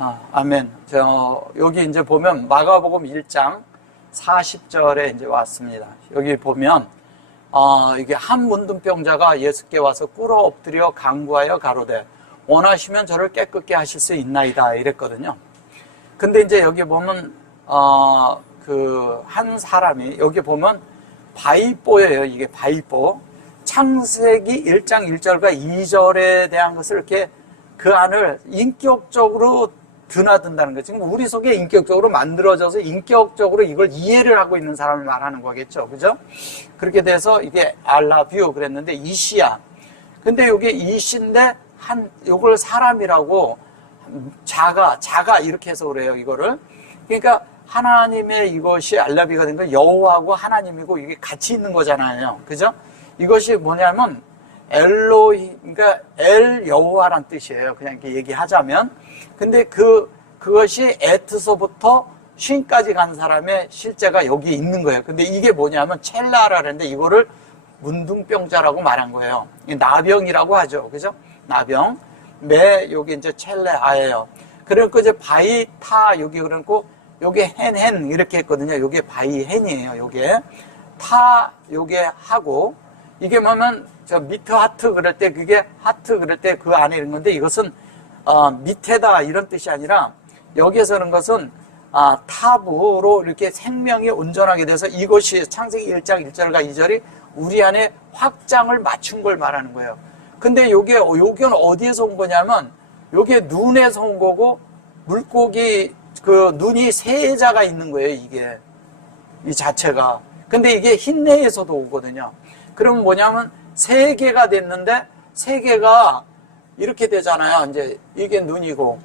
아멘. 여기 이제 보면 마가복음 1장 40절에 이제 왔습니다. 여기 보면, 이게 한 문둥병자가 예수께 와서 꿇어 엎드려 간구하여 가로되, 원하시면 저를 깨끗게 하실 수 있나이다. 이랬거든요. 근데 이제 여기 보면, 한 사람이, 여기 보면 바이뽀예요. 이게 바이뽀. 창세기 1장 1절과 2절에 대한 것을 이렇게 그 안을 인격적으로 드나든다는 거죠. 지금 우리 속에 인격적으로 만들어져서 인격적으로 이걸 이해를 하고 있는 사람을 말하는 거겠죠. 그죠? 그렇게 돼서 이게 알라뷰 그랬는데 이시야. 근데 이게 이시인데 요걸 사람이라고 자가 이렇게 해서 그래요. 이거를. 그러니까 하나님의 이것이 알라비가 된 거 여호와하고 하나님이고 이게 같이 있는 거잖아요. 그죠? 이것이 뭐냐면 그러니까 엘 여호와란 뜻이에요. 그냥 이렇게 얘기하자면. 근데 그것이 에트서부터 쉰까지 간 사람의 실제가 여기 있는 거예요. 근데 이게 뭐냐면 첼라라 그랬는데 이거를 문둥병자라고 말한 거예요. 나병이라고 하죠. 그죠? 나병. 여기 이제 첼레아예요. 그러니까 이제 바이타 여기 그러고 요게 헨 이렇게 했거든요. 요게 바이헨이에요. 요게 타 요게 하고 이게 뭐면 저 미트 하트 그럴 때 그게 하트 그럴 때 그 안에 있는 건데 이것은 밑에다 이런 뜻이 아니라 여기에서 그런 것은 탑으로 이렇게 생명이 온전하게 돼서 이것이 창세기 1장 1절과 2절이 우리 안에 확장을 맞춘 걸 말하는 거예요. 근데 요게 어디에서 온 거냐면 요게 눈에서 온 거고 물고기 그 눈이 세자가 있는 거예요. 이게 이 자체가. 근데 이게 흰내에서도 오거든요. 그러면 뭐냐면 세 개가 됐는데 세 개가 이렇게 되잖아요. 이제 이게 눈이고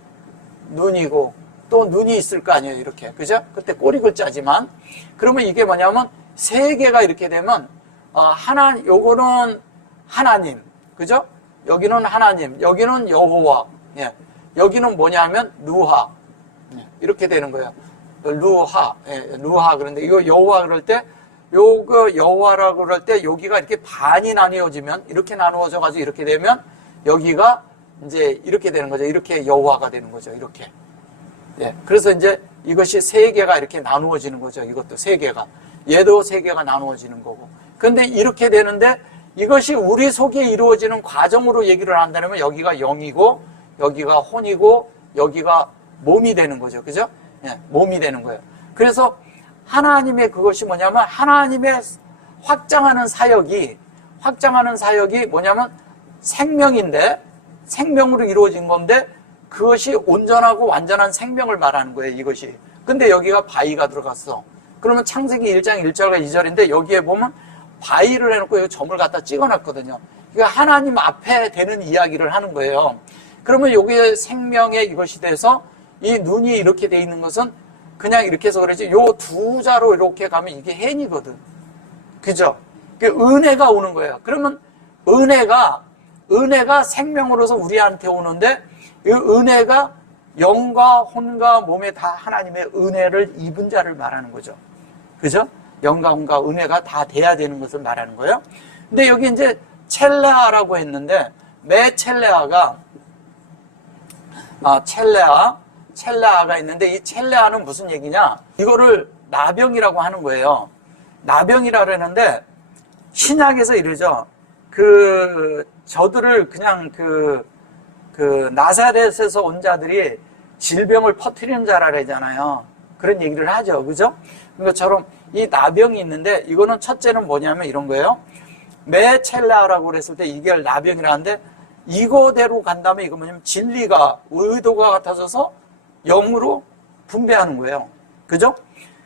또 눈이 있을 거 아니에요. 이렇게. 그죠? 그때 꼬리 글자지만 그러면 이게 뭐냐면 세 개가 이렇게 되면 요거는 하나님. 그죠? 여기는 하나님. 여기는 여호와. 예. 여기는 뭐냐면 루하. 예. 이렇게 되는 거예요. 루하. 예. 루하. 그런데 이거 여호와 그럴 때 요거 여호와라고 그럴 때 여기가 이렇게 반이 나뉘어지면 이렇게 나누어져 가지고 이렇게 되면 여기가 이제 이렇게 되는 거죠. 이렇게 여호와가 되는 거죠. 이렇게. 예. 그래서 이제 이것이 세 개가 이렇게 나누어지는 거죠. 이것도 세 개가. 얘도 세 개가 나누어지는 거고. 근데 이렇게 되는데 이것이 우리 속에 이루어지는 과정으로 얘기를 한다면 여기가 영이고 여기가 혼이고 여기가 몸이 되는 거죠. 그죠? 예. 몸이 되는 거예요. 그래서 하나님의 그것이 뭐냐면 하나님의 확장하는 사역이 뭐냐면 생명인데 생명으로 이루어진 건데 그것이 온전하고 완전한 생명을 말하는 거예요. 이것이. 근데 여기가 바위가 들어갔어. 그러면 창세기 1장 1절과 2절인데 여기에 보면 바위를 해놓고 여기 점을 갖다 찍어놨거든요. 그러니까 하나님 앞에 되는 이야기를 하는 거예요. 그러면 여기에 생명의 이것이 돼서 이 눈이 이렇게 돼 있는 것은 그냥 이렇게 해서 그러지 요 두 자로 이렇게 가면 이게 헨이거든. 그죠? 그 은혜가 오는 거예요. 그러면 은혜가 생명으로서 우리한테 오는데 이 은혜가 영과 혼과 몸에 다 하나님의 은혜를 입은 자를 말하는 거죠. 그죠? 영과 혼과 은혜가 다 돼야 되는 것을 말하는 거예요. 근데 여기 이제 첼레아라고 했는데 첼레아가 첼레아가 있는데 이 첼레아는 무슨 얘기냐? 이거를 나병이라고 하는 거예요. 나병이라 그러는데 신약에서 이러죠. 저들을 그냥 나사렛에서 온 자들이 질병을 퍼뜨리는 자라 그러잖아요. 그런 얘기를 하죠. 그죠? 그것처럼 이 나병이 있는데 이거는 첫째는 뭐냐면 이런 거예요. 첼레아라고 그랬을 때 이게 나병이라는데 이거대로 간다면 이거 뭐냐면 진리가 의도가 같아져서 영으로 분배하는 거예요. 그죠?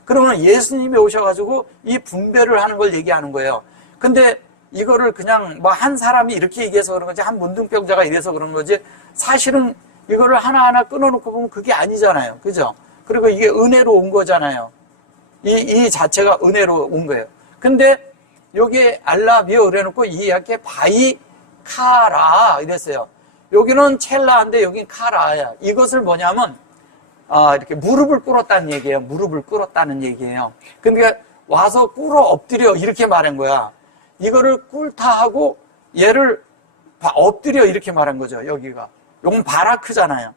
그러면 예수님이 오셔가지고 이 분배를 하는 걸 얘기하는 거예요. 근데 이거를 그냥 뭐 한 사람이 이렇게 얘기해서 그런 거지 한 문둥병자가 이래서 그런 거지 사실은 이거를 하나하나 끊어놓고 보면 그게 아니잖아요. 그죠? 그리고 이게 은혜로 온 거잖아요. 이 자체가 은혜로 온 거예요. 근데 여기에 알라비어 그래놓고 이렇게 바이카라 이랬어요. 여기는 첼라인데 여긴 카라야. 이것을 뭐냐면 이렇게 무릎을 꿇었다는 얘기예요. 무릎을 꿇었다는 얘기예요. 근데 와서 꿇어 엎드려 이렇게 말한 거야. 이거를 꿇다하고 얘를 엎드려 이렇게 말한 거죠. 여기가. 요건 바라크잖아요.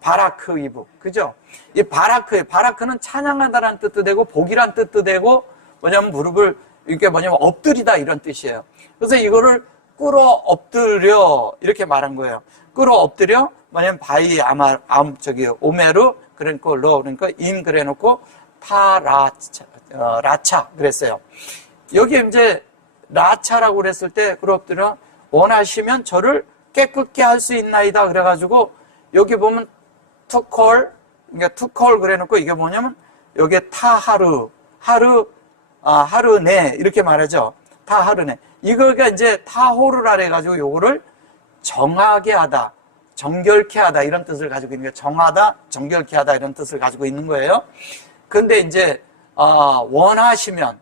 바라크 이북. 그죠? 이 바라크는 찬양하다라는 뜻도 되고, 복이란 뜻도 되고, 뭐냐면 무릎을, 이게 뭐냐면 엎드리다 이런 뜻이에요. 그래서 이거를 꿇어 엎드려, 이렇게 말한 거예요. 꿇어 엎드려, 뭐냐면 오메르, 그러니까 그러니까 임 그래 놓고, 라차, 그랬어요. 여기 이제, 라차라고 그랬을 때, 꿇어 엎드려, 원하시면 저를 깨끗게 할 수 있나이다. 그래가지고, 여기 보면, 그러니까 투콜 그래 놓고, 이게 뭐냐면, 여기에 하르네, 이렇게 말하죠. 타하르네. 이거가 이제 타호르라 해가지고, 요거를 정하게 하다, 정결케 하다, 이런 뜻을 가지고 있는 거예요. 정하다, 정결케 하다, 이런 뜻을 가지고 있는 거예요. 근데 이제, 원하시면,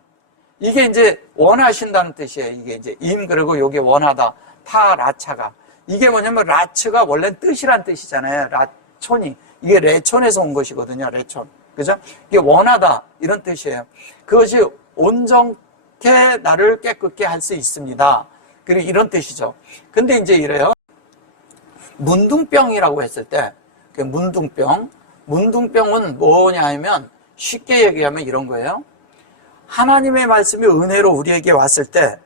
이게 이제 원하신다는 뜻이에요. 이게 이제 그리고 요게 원하다, 라차가. 이게 뭐냐면, 라츠가 원래 뜻이란 뜻이잖아요. 라촌이. 이게 레촌에서 온 것이거든요. 레촌. 그죠? 이게 원하다, 이런 뜻이에요. 그것이 온전케 나를 깨끗게 할 수 있습니다. 그리고 이런 뜻이죠. 근데 이제 이래요. 문둥병이라고 했을 때, 문둥병은 뭐냐 하면, 쉽게 얘기하면 이런 거예요. 하나님의 말씀이 은혜로 우리에게 왔을 때,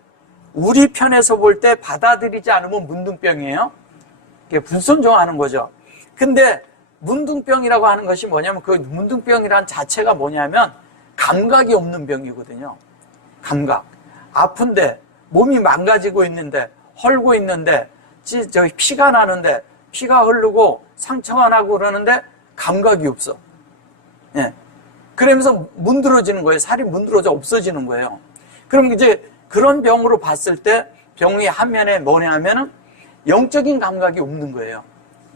우리 편에서 볼 때 받아들이지 않으면 문둥병이에요. 이게 불순종하는 거죠. 근데 문둥병이라고 하는 것이 뭐냐면, 그 문둥병이란 자체가 뭐냐면 감각이 없는 병이거든요. 감각. 아픈데, 몸이 망가지고 있는데, 헐고 있는데, 저기 피가 나는데, 피가 흐르고 상처가 나고 그러는데 감각이 없어. 예. 그러면서 문드러지는 거예요. 살이 문드러져 없어지는 거예요. 그럼 이제 그런 병으로 봤을 때 병의 한 면에 뭐냐 하면은 영적인 감각이 없는 거예요.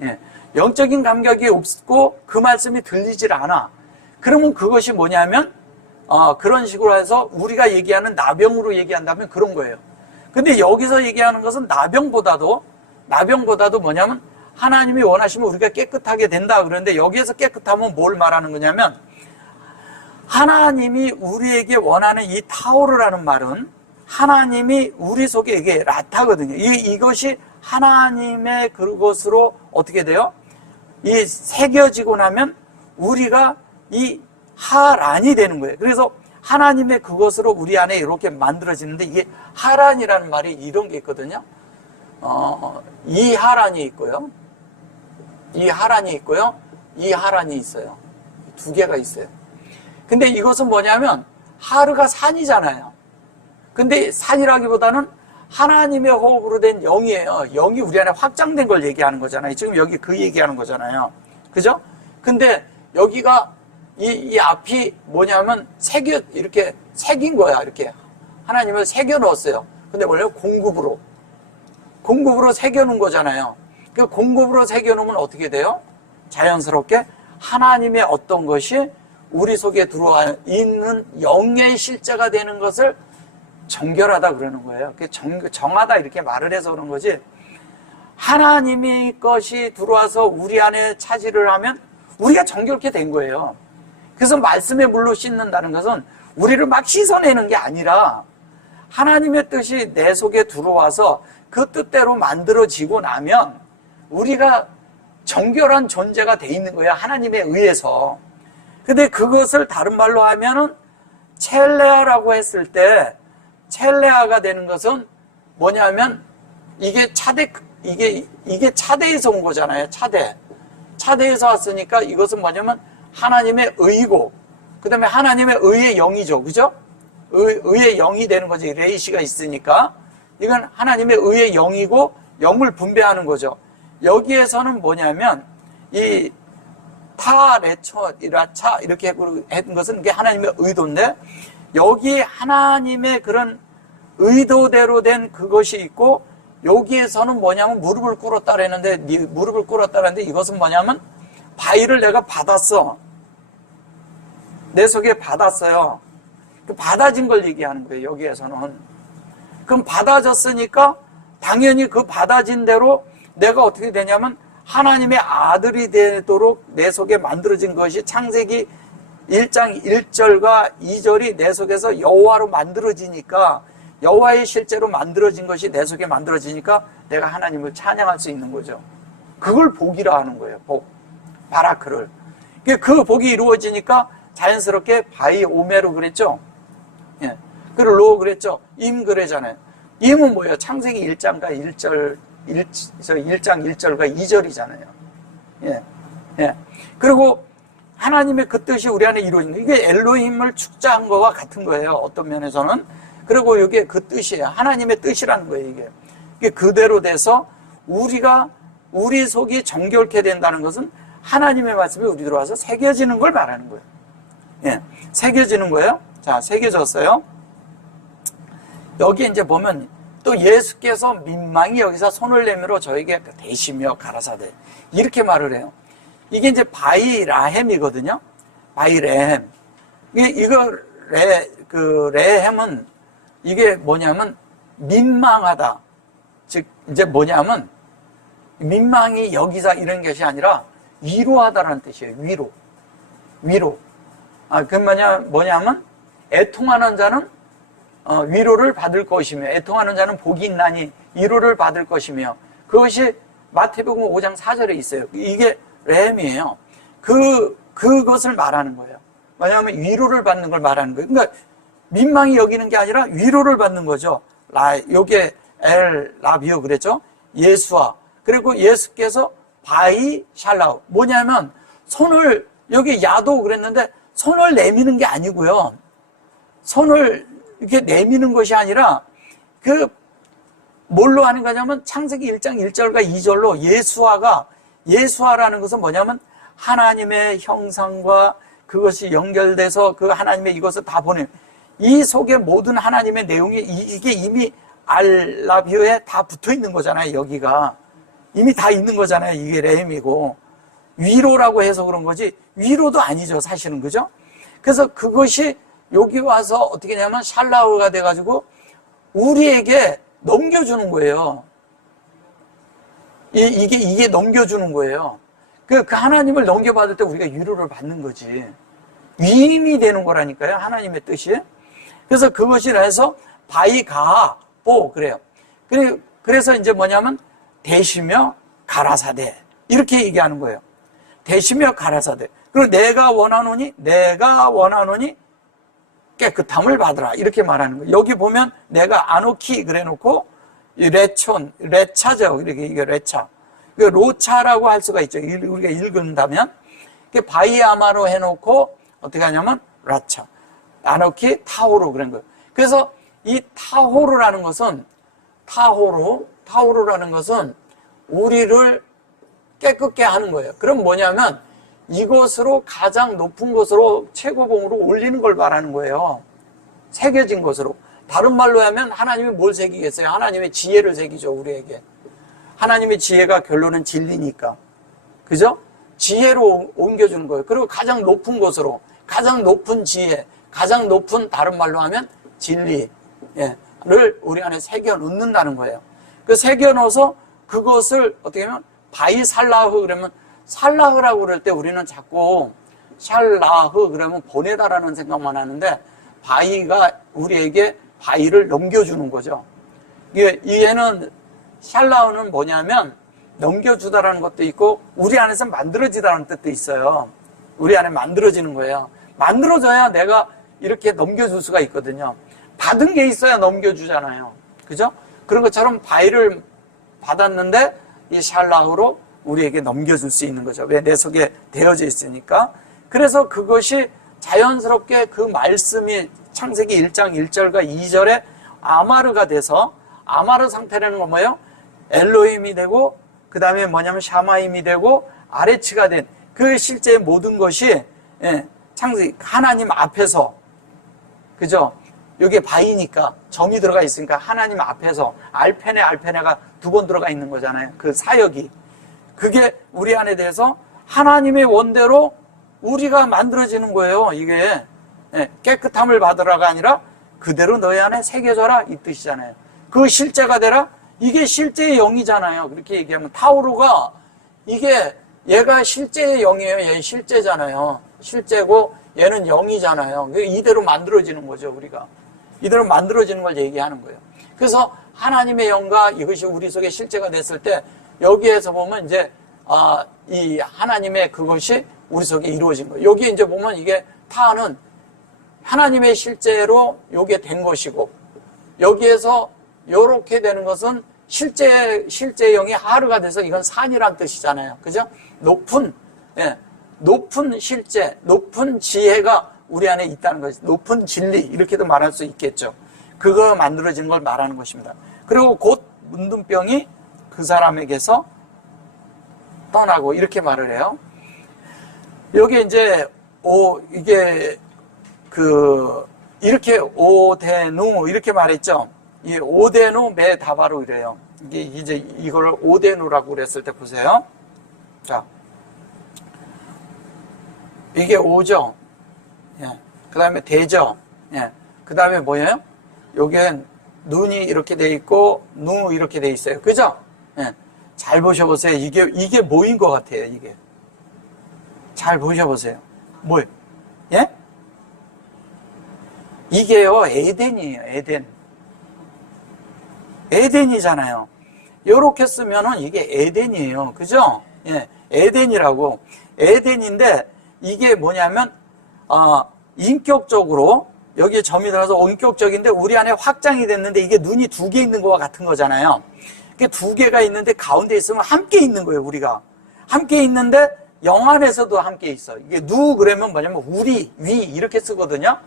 예. 영적인 감각이 없고 그 말씀이 들리질 않아. 그러면 그것이 뭐냐면 그런 식으로 해서 우리가 얘기하는 나병으로 얘기한다면 그런 거예요. 근데 여기서 얘기하는 것은 나병보다도 뭐냐면 하나님이 원하시면 우리가 깨끗하게 된다 그러는데 여기에서 깨끗하면 뭘 말하는 거냐면 하나님이 우리에게 원하는 이 타오르라는 말은 하나님이 우리 속에 이게 라타거든요. 이것이 하나님의 그것으로 어떻게 돼요? 이 새겨지고 나면 우리가 이 하란이 되는 거예요. 그래서 하나님의 그것으로 우리 안에 이렇게 만들어지는데 이게 하란이라는 말이 이런 게 있거든요. 이 하란이 있고요. 이 하란이 있고요. 이 하란이 있어요. 두 개가 있어요. 근데 이것은 뭐냐면 하르가 산이잖아요. 근데 산이라기보다는 하나님의 호흡으로 된 영이에요. 영이 우리 안에 확장된 걸 얘기하는 거잖아요. 지금 여기 그 얘기하는 거잖아요. 그죠? 근데 여기가 이 앞이 뭐냐면 이렇게 새긴 거야. 이렇게 하나님을 새겨 넣었어요. 근데 원래 공급으로 새겨 놓은 거잖아요. 그 공급으로 새겨 놓으면 어떻게 돼요? 자연스럽게 하나님의 어떤 것이 우리 속에 들어와 있는 영의 실제가 되는 것을 정결하다 그러는 거예요. 정하다 이렇게 말을 해서 그런 거지. 하나님의 것이 들어와서 우리 안에 차지를 하면 우리가 정결케 된 거예요. 그래서 말씀의 물로 씻는다는 것은 우리를 막 씻어내는 게 아니라 하나님의 뜻이 내 속에 들어와서 그 뜻대로 만들어지고 나면 우리가 정결한 존재가 돼 있는 거예요. 하나님에 의해서. 근데 그것을 다른 말로 하면은 첼레아라고 했을 때 첼레아가 되는 것은 뭐냐면 이게 차대에서 온 거잖아요. 차대에서 왔으니까 이것은 뭐냐면 하나님의 의고 그 다음에 하나님의 의의 영이죠. 그죠? 의의 영이 되는 거지. 레이시가 있으니까 이건 하나님의 의의 영이고 영을 분배하는 거죠. 여기에서는 뭐냐면 이 라차 이렇게 했던 것은 이게 하나님의 의도인데 여기 하나님의 그런 의도대로 된 그것이 있고 여기에서는 뭐냐면 무릎을 꿇었다 그랬는데 무릎을 꿇었다 그랬는데 이것은 뭐냐면 바위를 내가 받았어. 내 속에 받았어요. 그 받아진 걸 얘기하는 거예요. 여기에서는. 그럼 받아졌으니까 당연히 그 받아진 대로 내가 어떻게 되냐면 하나님의 아들이 되도록 내 속에 만들어진 것이 창세기 1장 1절과 2절이 내 속에서 여호와로 만들어지니까 여호와의 실제로 만들어진 것이 내 속에 만들어지니까 내가 하나님을 찬양할 수 있는 거죠. 그걸 복이라 하는 거예요. 복. 바라크를. 그 복이 이루어지니까 자연스럽게 바이오메로 그랬죠. 예. 그리고 로 그랬죠. 임 그래잖아요. 임은 뭐예요? 창세기 1장과 1절, 1장 1절과 2절이잖아요. 예. 예. 그리고 하나님의 그 뜻이 우리 안에 이루어지는 이게 엘로힘을 축자한 거와 같은 거예요. 어떤 면에서는. 그리고 이게 그 뜻이에요. 하나님의 뜻이라는 거예요. 이게 그대로 돼서 우리 속이 정결케 된다는 것은 하나님의 말씀이 우리 들어와서 새겨지는 걸 말하는 거예요. 예. 새겨지는 거예요. 자, 새겨졌어요. 여기 이제 보면 또 예수께서 민망히 여기서 손을 내밀어 저에게 대시며 가라사대 이렇게 말을 해요. 이게 이제 바이라햄이거든요. 바이레햄. 이거 레햄은 이게 뭐냐면 민망하다. 즉 이제 뭐냐면 민망히 여기서 이런 것이 아니라 위로하다라는 뜻이에요. 위로. 그 뭐냐면 애통하는 자는 위로를 받을 것이며 애통하는 자는 복이 있나니 위로를 받을 것이며 그것이 마태복음 5장 4절에 있어요. 이게 레헴이에요. 그것을 말하는 거예요. 왜냐하면 위로를 받는 걸 말하는 거예요. 그러니까 민망히 여기는 게 아니라 위로를 받는 거죠. 요게 엘 라비오 그랬죠. 예수와 그리고 예수께서 바이 샬라우 뭐냐면 손을 여기 야도 그랬는데 손을 내미는 게 아니고요. 손을 이렇게 내미는 것이 아니라 뭘로 하는 거냐면 창세기 1장 1절과 2절로 예수화라는 것은 뭐냐면 하나님의 형상과 그것이 연결돼서 그 하나님의 이것을 다 보내요. 이 속에 모든 하나님의 내용이 이게 이미 알라비오에 다 붙어 있는 거잖아요. 여기가 이미 다 있는 거잖아요. 이게 레헴이고 위로라고 해서 그런 거지 위로도 아니죠. 사실은 그죠? 그래서 그것이 여기 와서 어떻게 하냐면 샬라우가 돼가지고 우리에게 넘겨주는 거예요. 이게 넘겨주는 거예요. 그 하나님을 넘겨받을 때 우리가 위로를 받는 거지. 위임이 되는 거라니까요. 하나님의 뜻이. 그래서 그것이라 해서 바이가보 그래요. 그래서 이제 뭐냐면 대시며 가라사대 이렇게 얘기하는 거예요. 대시며 가라사대. 그리고 내가 원하노니 깨끗함을 받으라 이렇게 말하는 거예요. 여기 보면 내가 아노키 그래놓고 레차죠. 이게 레차. 로차라고 할 수가 있죠. 우리가 읽는다면 바이아마로 해놓고 어떻게 하냐면 라차. 아노키 타호로 그런 거예요. 그래서 이 타호르라는 것은 타호르라는 것은 우리를 깨끗게 하는 거예요. 그럼 뭐냐면 이것으로 가장 높은 것으로 최고봉으로 올리는 걸 말하는 거예요. 새겨진 것으로. 다른 말로 하면 하나님이 뭘 새기겠어요? 하나님의 지혜를 새기죠, 우리에게. 하나님의 지혜가 결론은 진리니까. 그죠? 지혜로 옮겨주는 거예요. 그리고 가장 높은 것으로, 가장 높은 지혜, 가장 높은 다른 말로 하면 진리를 우리 안에 새겨 넣는다는 거예요. 그 새겨 넣어서 그것을 어떻게 하면 바이살라흐 그러면 살라흐라고 그럴 때 우리는 자꾸 샬라흐 그러면 보내다라는 생각만 하는데 바이가 우리에게 바이를 넘겨주는 거죠. 얘는 샬라흐는 뭐냐면 넘겨주다라는 것도 있고 우리 안에서 만들어지다라는 뜻도 있어요. 우리 안에 만들어지는 거예요. 만들어져야 내가 이렇게 넘겨줄 수가 있거든요. 받은 게 있어야 넘겨주잖아요. 그죠? 그런 것처럼 바이를 받았는데 이 샬라흐로 우리에게 넘겨줄 수 있는 거죠. 왜? 내 속에 되어져 있으니까. 그래서 그것이 자연스럽게 그 말씀이 창세기 1장 1절과 2절에 아마르가 돼서 아마르 상태라는 건 뭐예요? 엘로힘이 되고 그 다음에 뭐냐면 샤마임이 되고 아레치가 된 그 실제 모든 것이 창세기 하나님 앞에서 그죠? 여기에 바이니까 점이 들어가 있으니까 하나님 앞에서 알페네가 2번 들어가 있는 거잖아요. 그 사역이. 그게 우리 안에 대해서 하나님의 원대로 우리가 만들어지는 거예요. 이게 깨끗함을 받으라가 아니라 그대로 너희 안에 새겨져라 이 뜻이잖아요. 그 실제가 되라 이게 실제의 영이잖아요. 그렇게 얘기하면 타오르가 이게 얘가 실제의 영이에요. 얘 실제잖아요. 실제고 얘는 영이잖아요. 이대로 만들어지는 거죠. 우리가 이대로 만들어지는 걸 얘기하는 거예요. 그래서 하나님의 영과 이것이 우리 속에 실제가 됐을 때 여기에서 보면 이제 이 하나님의 그것이 우리 속에 이루어진 거예요. 여기 이제 보면 이게 타는 하나님의 실제로 요게 된 것이고, 여기에서 요렇게 되는 것은 실제형이 하르가 돼서 이건 산이란 뜻이잖아요. 그죠? 높은 실제, 높은 지혜가 우리 안에 있다는 거죠. 높은 진리, 이렇게도 말할 수 있겠죠. 그거 만들어진 걸 말하는 것입니다. 그리고 곧 문둥병이 그 사람에게서 떠나고, 이렇게 말을 해요. 여기 이제, 이게, 이렇게 오데누, 이렇게 말했죠. 이 오데누 메다바로 이래요. 이게 이제 이걸 오데누라고 그랬을 때 보세요. 자. 이게 오죠. 예. 그 다음에 대죠. 예. 그 다음에 뭐예요? 여기엔 눈이 이렇게 돼 있고, 누 이렇게 돼 있어요. 그죠? 예. 잘 보셔보세요. 이게 뭐인 것 같아요, 이게. 잘 보셔보세요. 뭐예요? 예? 이게요, 에덴이에요, 에덴. 에덴이잖아요. 요렇게 쓰면은 이게 에덴이에요. 그죠? 예. 에덴이라고. 에덴인데, 이게 뭐냐면, 인격적으로, 여기에 점이 들어서 인격적인데, 우리 안에 확장이 됐는데, 이게 눈이 두 개 있는 거와 같은 거잖아요. 이게 두 개가 있는데, 가운데 있으면 함께 있는 거예요, 우리가. 함께 있는데, 영 안에서도 함께 있어. 이게 그러면 뭐냐면, 우리, 위, 이렇게 쓰거든요.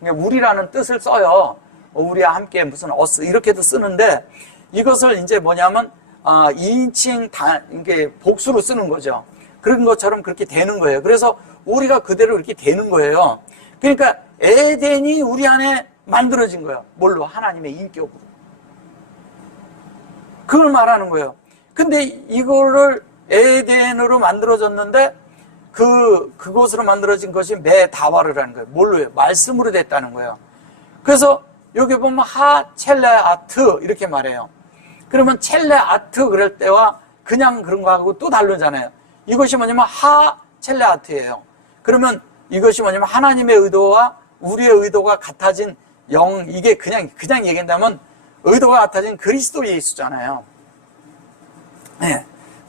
그러니까 우리라는 뜻을 써요. 우리와 함께 무슨 어스, 이렇게도 쓰는데, 이것을 이제 뭐냐면, 2인칭 이게 복수로 쓰는 거죠. 그런 것처럼 그렇게 되는 거예요. 그래서 우리가 그대로 이렇게 되는 거예요. 그러니까 에덴이 우리 안에 만들어진 거예요. 뭘로? 하나님의 인격으로. 그걸 말하는 거예요. 근데 이거를 에덴으로 만들어졌는데 그곳으로 만들어진 것이 메다바르라는 거예요. 뭘로요? 말씀으로 됐다는 거예요. 그래서 여기 보면 첼레아트 이렇게 말해요. 그러면 첼레아트 그럴 때와 그냥 그런 거하고 또 다르잖아요. 이것이 뭐냐면 첼레아트예요. 그러면 이것이 뭐냐면 하나님의 의도와 우리의 의도가 같아진 이게 그냥 얘기한다면 의도가 같아진 그리스도 예수잖아요. 네.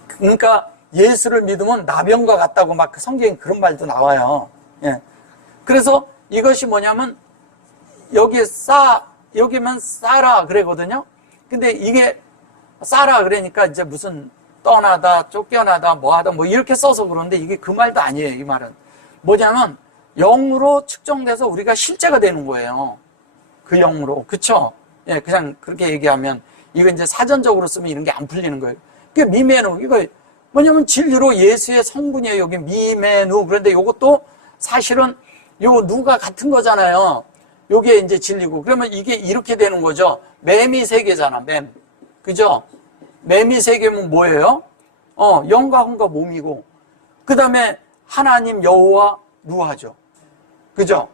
그러니까 예수를 믿으면 나병과 같다고 막 성경에 그런 말도 나와요. 예. 그래서 이것이 뭐냐면 여기면 싸라 그러거든요. 근데 이게 싸라 그러니까 이제 무슨 떠나다, 쫓겨나다, 뭐하다, 뭐 이렇게 써서 그러는데 이게 그 말도 아니에요. 이 말은 뭐냐면 영으로 측정돼서 우리가 실제가 되는 거예요. 그 영으로, 그쵸? 예, 그냥 그렇게 얘기하면 이거 이제 사전적으로 쓰면 이런 게 안 풀리는 거예요. 그 미메누 이거 뭐냐면 진리로 예수의 성분이에요. 여기 미메누. 그런데 이것도 사실은 요 누가 같은 거잖아요. 요게 이제 진리고. 그러면 이게 이렇게 되는 거죠. 맴이 세 개잖아. 맴, 그죠? 맴이 세 개면 뭐예요? 영과 혼과 몸이고, 그 다음에 하나님 여호와 루하죠. 그죠?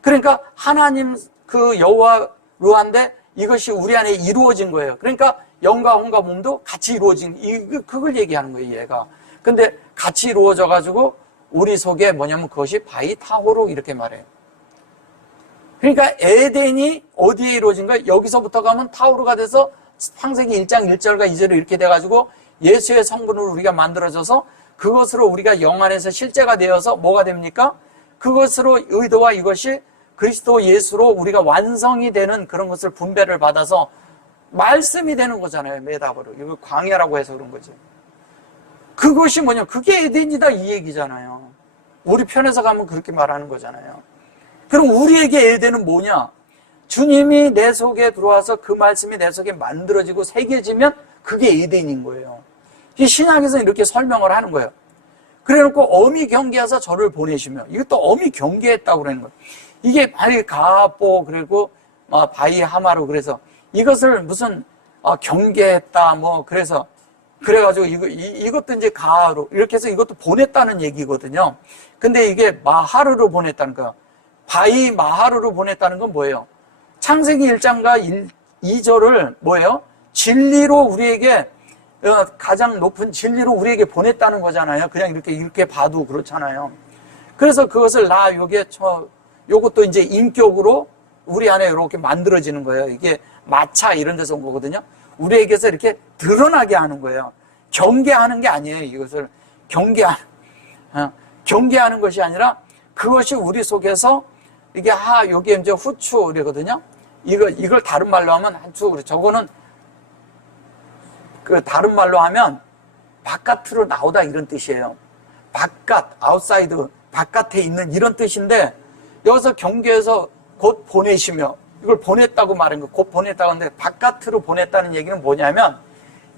그러니까 하나님 그 여호와 루하인데 이것이 우리 안에 이루어진 거예요. 그러니까 영과 혼과 몸도 같이 이루어진, 그걸 얘기하는 거예요, 얘가. 근데 같이 이루어져 가지고 우리 속에 뭐냐면 그것이 바이타호로 이렇게 말해요. 그러니까 에덴이 어디에 이루어진 거예요? 여기서부터 가면 타오르가 돼서 창세기 1장 1절과 2절로 이렇게 돼가지고 예수의 성분으로 우리가 만들어져서 그것으로 우리가 영 안에서 실제가 되어서 뭐가 됩니까? 그것으로 의도와 이것이 그리스도 예수로 우리가 완성이 되는 그런 것을 분배를 받아서 말씀이 되는 거잖아요. 메다버로. 이거 광야라고 해서 그런 거지. 그것이 뭐냐? 그게 에덴이다 이 얘기잖아요. 우리 편에서 가면 그렇게 말하는 거잖아요. 그럼 우리에게 에덴은 뭐냐? 주님이 내 속에 들어와서 그 말씀이 내 속에 만들어지고 새겨지면 그게 에덴인 거예요. 이 신약에서 이렇게 설명을 하는 거예요. 그래놓고 어미 경계하사 저를 보내시며, 이것도 어미 경계했다고 그러는 거예요. 이게 바이 가보 그리고 바이 하마로 그래서 이것을 무슨 경계했다 뭐 그래서 그래가지고 이것도 이제 가하로 이렇게 해서 이것도 보냈다는 얘기거든요. 근데 이게 마하르로 보냈다는 거예요. 바이 마하르로 보냈다는 건 뭐예요? 창세기 1장과 2절을 뭐예요? 진리로 우리에게 가장 높은 진리로 우리에게 보냈다는 거잖아요. 그냥 이렇게 봐도 그렇잖아요. 그래서 그것을 요것도 이제 인격으로 우리 안에 이렇게 만들어지는 거예요. 이게 마차 이런 데서 온 거거든요. 우리에게서 이렇게 드러나게 하는 거예요. 경계하는 게 아니에요. 이것을 경계하는 것이 아니라 그것이 우리 속에서 이게 요게 이제 후추이거든요. 이걸 다른 말로 하면 한추, 저거는 그 다른 말로 하면 바깥으로 나오다 이런 뜻이에요. 바깥, 아웃사이드, 바깥에 있는 이런 뜻인데 여기서 경계에서 곧 보내시며 이걸 보냈다고 말한 거, 곧 보냈다고 하는데 바깥으로 보냈다는 얘기는 뭐냐면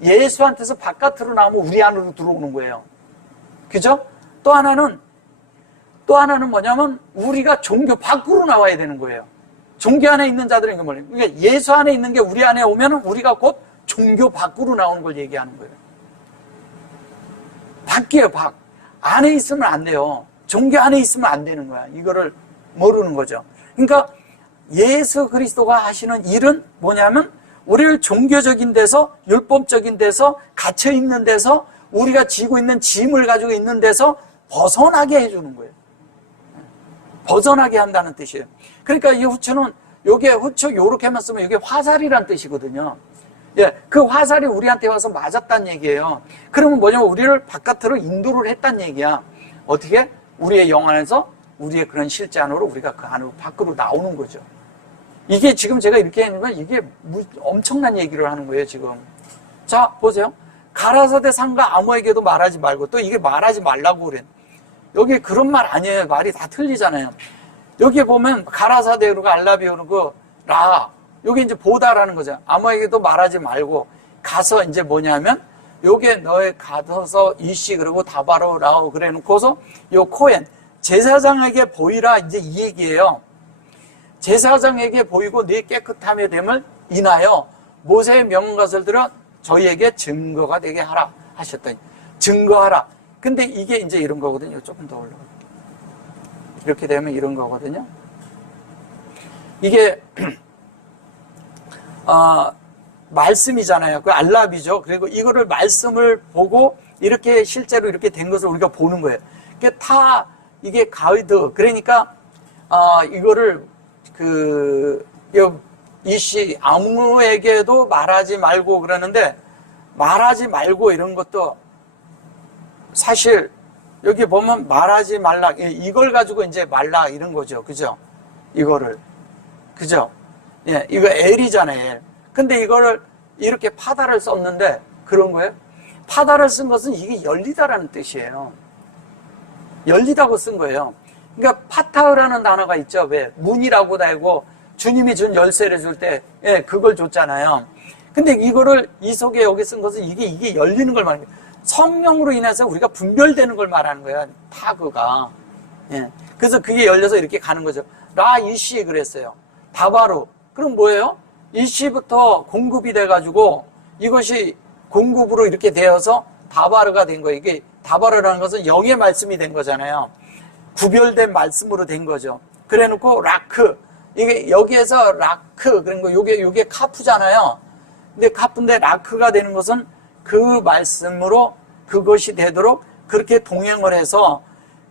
예수한테서 바깥으로 나오면 우리 안으로 들어오는 거예요. 그죠? 또 하나는 뭐냐면 우리가 종교 밖으로 나와야 되는 거예요. 종교 안에 있는 자들은 이거 뭐예요? 그러니까 예수 안에 있는 게 우리 안에 오면은 우리가 곧 종교 밖으로 나오는 걸 얘기하는 거예요. 밖이에요, 밖. 안에 있으면 안 돼요. 종교 안에 있으면 안 되는 거야. 이거를 모르는 거죠. 그러니까 예수 그리스도가 하시는 일은 뭐냐면 우리를 종교적인 데서, 율법적인 데서, 갇혀 있는 데서, 우리가 지고 있는 짐을 가지고 있는 데서 벗어나게 해주는 거예요. 벗어나게 한다는 뜻이에요. 그러니까 이 후추는, 후추 요렇게만 쓰면 이게 화살이란 뜻이거든요. 예, 그 화살이 우리한테 와서 맞았다는 얘기예요. 그러면 뭐냐면 우리를 바깥으로 인도를 했다는 얘기야. 어떻게? 우리의 영 안에서 우리의 그런 실제 안으로 우리가 그 안으로 밖으로 나오는 거죠. 이게 지금 제가 이렇게 했는데 이게 엄청난 얘기를 하는 거예요, 지금. 자, 보세요. 가라사대 상가 아무에게도 말하지 말고, 또 이게 말하지 말라고 그래. 여기 그런 말 아니에요. 말이 다 틀리잖아요. 여기 보면 가라사대 그러고 알라비 그러고 요게 이제 보다라는 거죠. 아무에게도 말하지 말고 가서 이제 뭐냐면 요게 너의 가서 이씨 그러고 다바로 라오 그래 놓고서 요 코엔 제사장에게 보이라 이제 이 얘기예요. 제사장에게 보이고 네 깨끗함의 됨을 인하여 모세의 명령을 들어 저희에게 증거가 되게 하라 하셨더니 증거하라. 근데 이게 이제 이런 거거든요. 조금 더 올라가. 이렇게 되면 이런 거거든요. 이게 말씀이잖아요. 그 알라비죠. 그리고 이거를 말씀을 보고 이렇게 실제로 이렇게 된 것을 우리가 보는 거예요. 이게 가이드. 그러니까 이거를 이씨 아무에게도 말하지 말고 그러는데 말하지 말고 이런 것도 사실 여기 보면 말하지 말라 이걸 가지고 이제 말라 이런 거죠. 그죠? 이거를 그죠? 예, 이거 L이잖아요. L. 근데 이거를 이렇게 파다를 썼는데 그런 거예요. 파다를 쓴 것은 이게 열리다라는 뜻이에요. 열리다고 쓴 거예요. 그러니까 파타흐라는 단어가 있죠. 왜? 문이라고 달고 주님이 준 열쇠를 줄 때, 예, 그걸 줬잖아요. 근데 이거를 이 속에 여기 쓴 것은 이게 열리는 걸 말하는 거예요. 성령으로 인해서 우리가 분별되는 걸 말하는 거예요. 타그가. 예. 그래서 그게 열려서 이렇게 가는 거죠. 이씨 그랬어요. 다바로. 그럼 뭐예요? 이씨부터 공급이 돼가지고 이것이 공급으로 이렇게 되어서 다바르가 된 거예요. 이게 다바르라는 것은 영의 말씀이 된 거잖아요. 구별된 말씀으로 된 거죠. 그래 놓고 라크. 이게 여기에서 라크. 그런 거 요게 카프잖아요. 근데 카프인데 라크가 되는 것은 그 말씀으로 그것이 되도록 그렇게 동행을 해서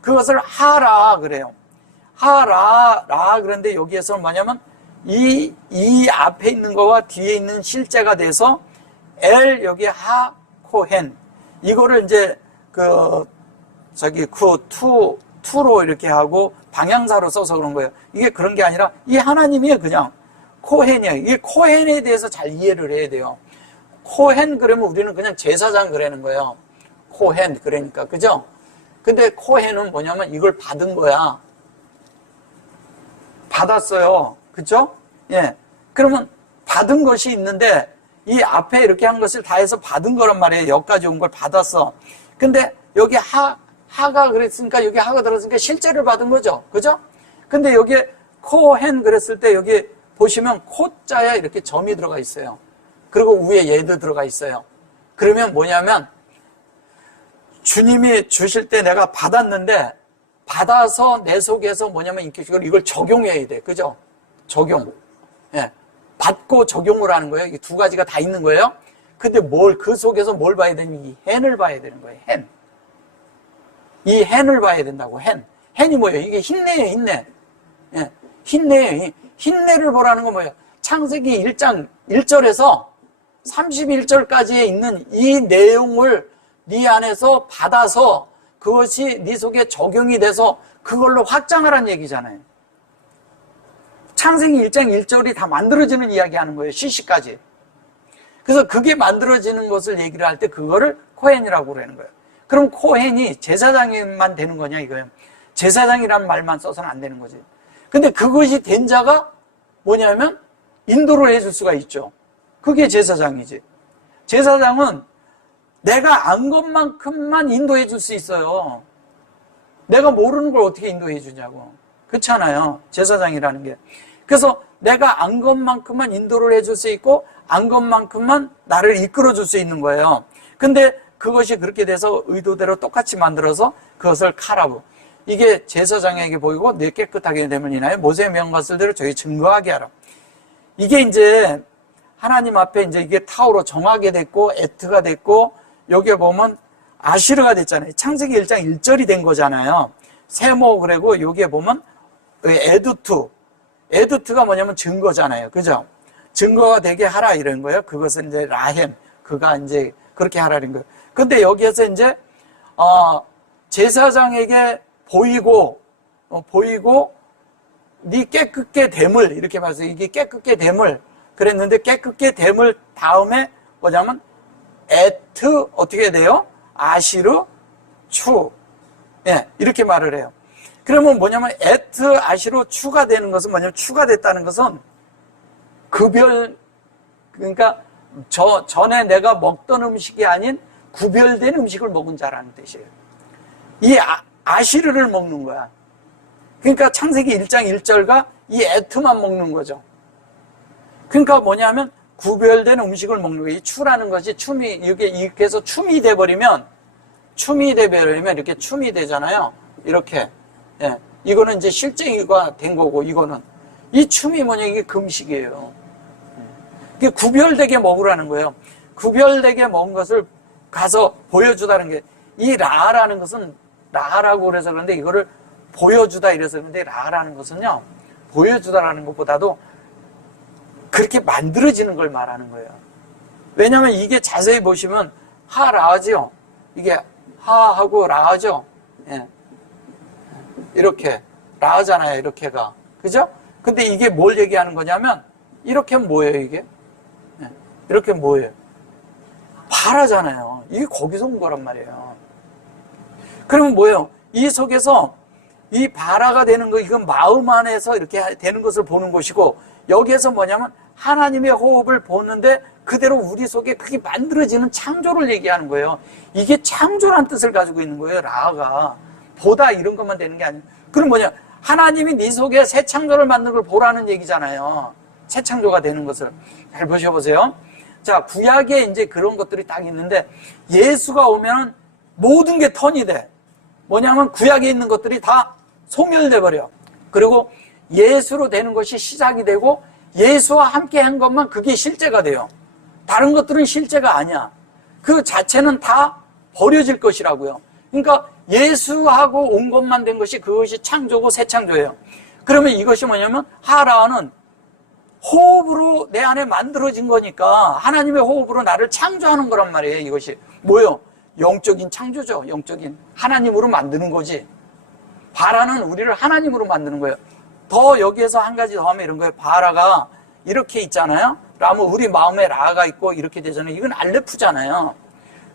그것을 하라 그래요. 하라 그런데 여기에서 뭐냐면 이 앞에 있는 거와 뒤에 있는 실제가 돼서 여기 코헨 이거를 이제 투로 이렇게 하고 방향사로 써서 그런 거예요. 이게 그런 게 아니라 이 하나님이에요. 그냥 코헨이에요. 이게 코헨에 대해서 잘 이해를 해야 돼요. 코헨 그러면 우리는 그냥 제사장 그러는 거예요. 코헨 그러니까 그죠? 근데 코헨은 뭐냐면 이걸 받은 거야. 받았어요. 그죠? 예. 그러면 받은 것이 있는데 이 앞에 이렇게 한 것을 다 해서 받은 거란 말이에요. 여기까지 온 걸 받았어. 근데 여기 하가 그랬으니까 여기 하가 들었으니까 실제를 받은 거죠. 그죠? 근데 여기에 코헨 그랬을 때 여기 보시면 코자에 이렇게 점이 들어가 있어요. 그리고 위에 얘도 들어가 있어요. 그러면 뭐냐면 주님이 주실 때 내가 받았는데 받아서 내 속에서 뭐냐면 이걸 적용해야 돼. 그죠? 적용. 예. 받고 적용을 하는 거예요. 이 두 가지가 다 있는 거예요. 근데 그 속에서 뭘 봐야 되냐면 이 헨을 봐야 되는 거예요. 헨. 이 헨을 봐야 된다고. 헨이 뭐예요? 이게 힘내예요. 힘내. 예. 힘내를 보라는 건 뭐예요? 창세기 1장 1절에서 31절까지에 있는 이 내용을 네 안에서 받아서 그것이 네 속에 적용이 돼서 그걸로 확장하라는 얘기잖아요. 창세기 1장 1절이 다 만들어지는 이야기 하는 거예요. 시시까지. 그래서 그게 만들어지는 것을 얘기를 할 때 그거를 코헨이라고 그러는 거예요. 그럼 코헨이 제사장만 되는 거냐 이거예요. 제사장이라는 말만 써서는 안 되는 거지. 근데 그것이 된 자가 뭐냐면 인도를 해줄 수가 있죠. 그게 제사장이지. 제사장은 내가 안 것만큼만 인도해 줄 수 있어요. 내가 모르는 걸 어떻게 인도해 주냐고. 그렇잖아요. 제사장이라는 게. 그래서 내가 안 것만큼만 인도를 해줄 수 있고 안 것만큼만 나를 이끌어 줄 수 있는 거예요. 근데 그것이 그렇게 돼서 의도대로 똑같이 만들어서 그것을 카라브. 이게 제사장에게 보이고 내 깨끗하게 되면 이나요. 모세의 명과 쓸대로 저희 증거하게 하라. 이게 이제 하나님 앞에 이제 이게 타오로 정하게 됐고 에트가 됐고 여기에 보면 아시르가 됐잖아요. 창세기 1장 1절이 된 거잖아요. 세모 그리고 여기에 보면 에두트가 뭐냐면 증거잖아요. 그죠? 증거가 되게 하라 이런 거예요. 그것은 이제 라헴, 그가 이제 그렇게 하라는 거예요. 근데 여기에서 이제 제사장에게 보이고 네 깨끗게 됨을 이렇게 봐서 이게 깨끗게 됨을 그랬는데 깨끗게 됨을 다음에 뭐냐면 에트 어떻게 돼요? 아시르 추. 예, 이렇게 말을 해요. 그러면 뭐냐면 에트 아시르 추가 되는 것은 뭐냐면 추가 됐다는 것은 그러니까 전에 내가 먹던 음식이 아닌 구별된 음식을 먹은 자라는 뜻이에요. 이 아시르를 먹는 거야. 그러니까 창세기 1장 1절과 이 에트만 먹는 거죠. 그러니까 뭐냐면 구별된 음식을 먹는 거예요. 이 추라는 것이 이렇게 해서 춤이 돼버리면 이렇게 춤이 되잖아요. 이렇게. 예. 이거는 이제 실제가 된 거고, 이거는. 이 춤이 뭐냐, 이게 금식이에요. 이게 구별되게 먹으라는 거예요. 구별되게 먹은 것을 가서 보여주다는 게, 이 라라는 것은 라라고 그래서 그런데 이거를 보여주다 이래서 그런데 라라는 것은요, 보여주다라는 것보다도 그렇게 만들어지는 걸 말하는 거예요. 왜냐하면 이게 자세히 보시면 하라죠. 이게 하하고 라죠. 예. 이렇게 라잖아요. 이렇게가 그죠? 근데 이게 뭘 얘기하는 거냐면 이렇게 뭐예요 이게? 예. 이렇게 뭐예요? 바라잖아요. 이게 거기서 온 거란 말이에요. 그러면 뭐예요? 이 속에서 이 바라가 되는 거 이건 마음 안에서 이렇게 되는 것을 보는 것이고 여기에서 뭐냐면 하나님의 호흡을 보는데 그대로 우리 속에 그게 만들어지는 창조를 얘기하는 거예요. 이게 창조란 뜻을 가지고 있는 거예요. 라가 보다 이런 것만 되는 게 아니에요. 그럼 뭐냐? 하나님이 네 속에 새 창조를 만드는 걸 보라는 얘기잖아요. 새 창조가 되는 것을 잘 보셔보세요. 자, 구약에 이제 그런 것들이 딱 있는데 예수가 오면은 모든 게 턴이 돼. 뭐냐면 구약에 있는 것들이 다 소멸돼 버려. 그리고 예수로 되는 것이 시작이 되고 예수와 함께 한 것만 그게 실제가 돼요. 다른 것들은 실제가 아니야. 그 자체는 다 버려질 것이라고요. 그러니까 예수하고 온 것만 된 것이 그것이 창조고 새 창조예요. 그러면 이것이 뭐냐면 하라는 호흡으로 내 안에 만들어진 거니까 하나님의 호흡으로 나를 창조하는 거란 말이에요. 이것이 뭐예요? 영적인 창조죠. 영적인 하나님으로 만드는 거지. 바라는 우리를 하나님으로 만드는 거예요. 더 여기에서 한 가지 더 하면 이런 거예요. 바라가 이렇게 있잖아요. 그러면 우리 마음에 라가 있고 이렇게 되잖아요. 이건 알레프잖아요.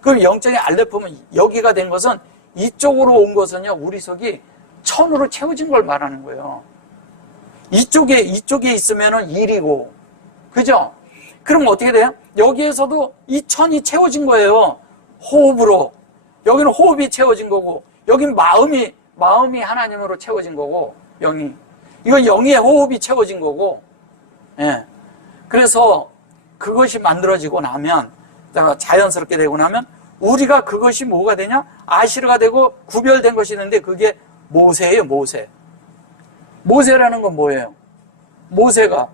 그럼 영적인 알레프면 여기가 된 것은 이쪽으로 온 것은요. 우리 속이 천으로 채워진 걸 말하는 거예요. 이쪽에 있으면은 일이고, 그죠? 그럼 어떻게 돼요? 여기에서도 이 천이 채워진 거예요. 호흡으로. 여기는 호흡이 채워진 거고, 여긴 마음이 하나님으로 채워진 거고, 영이. 이건 영의 호흡이 채워진 거고, 예. 그래서 그것이 만들어지고 나면, 자연스럽게 되고 나면, 우리가 그것이 뭐가 되냐? 아시르가 되고 구별된 것이 있는데 그게 모세예요, 모세. 모세라는 건 뭐예요? 모세가